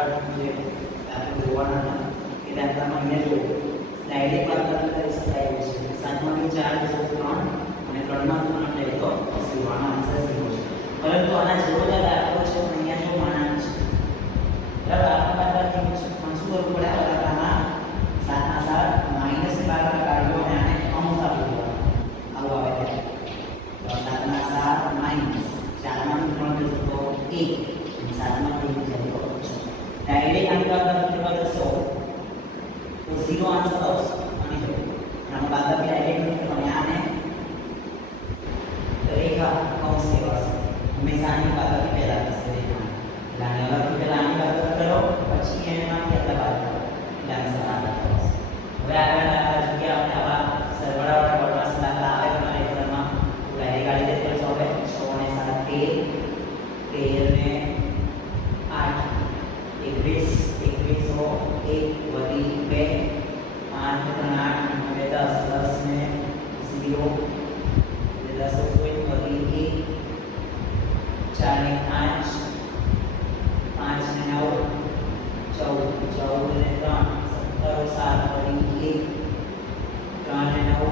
જે આપણે જોવાના હતા એ દાખલામાં અહીંયા જો સ્લાઇડિંગ બાદ કરી શકાય એવું છે. 7માંથી 4 જશે 3 અને 3માં 3 લે તો 0. આનો આન્સર 0 છે. પરંતુ આના જેવો જ દાખલો છે પણ અહીંયા જો માનાંક છે. બરાબર, આ બાદબાકી શું કરવું પડે? આ દાખલામાં 7 ના 7 -12 કાઢ્યો અને આને અંશ આપી દેવાનો. આવું આવે છે. તો 7 ના 7 માઈનસ 4 માંથી 3 જશે તો 1 અને 7 માંથી 2 જશે તો 6. ડાયરેક્ટ આની બાદબાકી કરવા જશો તો 0 આન્સર આવશે. અને જો આનો બાદબાકી ડાયરેક્ટ નથી કરવાની. આને રેખા કૌંસ કહેવાશે. હંમેશા આની બાદબાકી પહેલા થશે રેખા. એટલે આને અલગથી પહેલા આની બાદબાકી કરો પછી એમાંથી આટલા બાદ કરો એટલે આન્સર આ થશે. હવે આગળ જગ્યા આપણે આવા સરવાળાવાળા બળવાસ દાખલા આવે તમારા એક્ઝામમાં ડાયરેક્ટ કાઢી દેતો છો. હવે 6 અને 7 13 ને 8 21 21 1 વધી 2 5 3 8 9 10 10 ને 0 10 વધી 1 4 ને 5 5 ને 9 14 14 ને 3 17 7 વધી 1 3 ને 9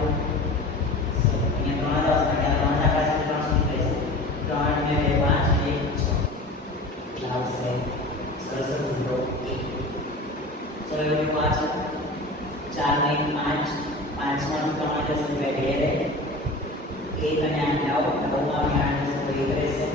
અહીંયા 3 10 3 ના પાસે 3 સુધી રહેશે. 3 ને 2 5 1 6 આવશે. સરસ 0 1. ચલો હવે 5 4 ને 5 5 માંથી 3 જશે 2 રહે. 1 અને 8 લાવો 9 માંથી 8 જશે તો 1 રહેશે.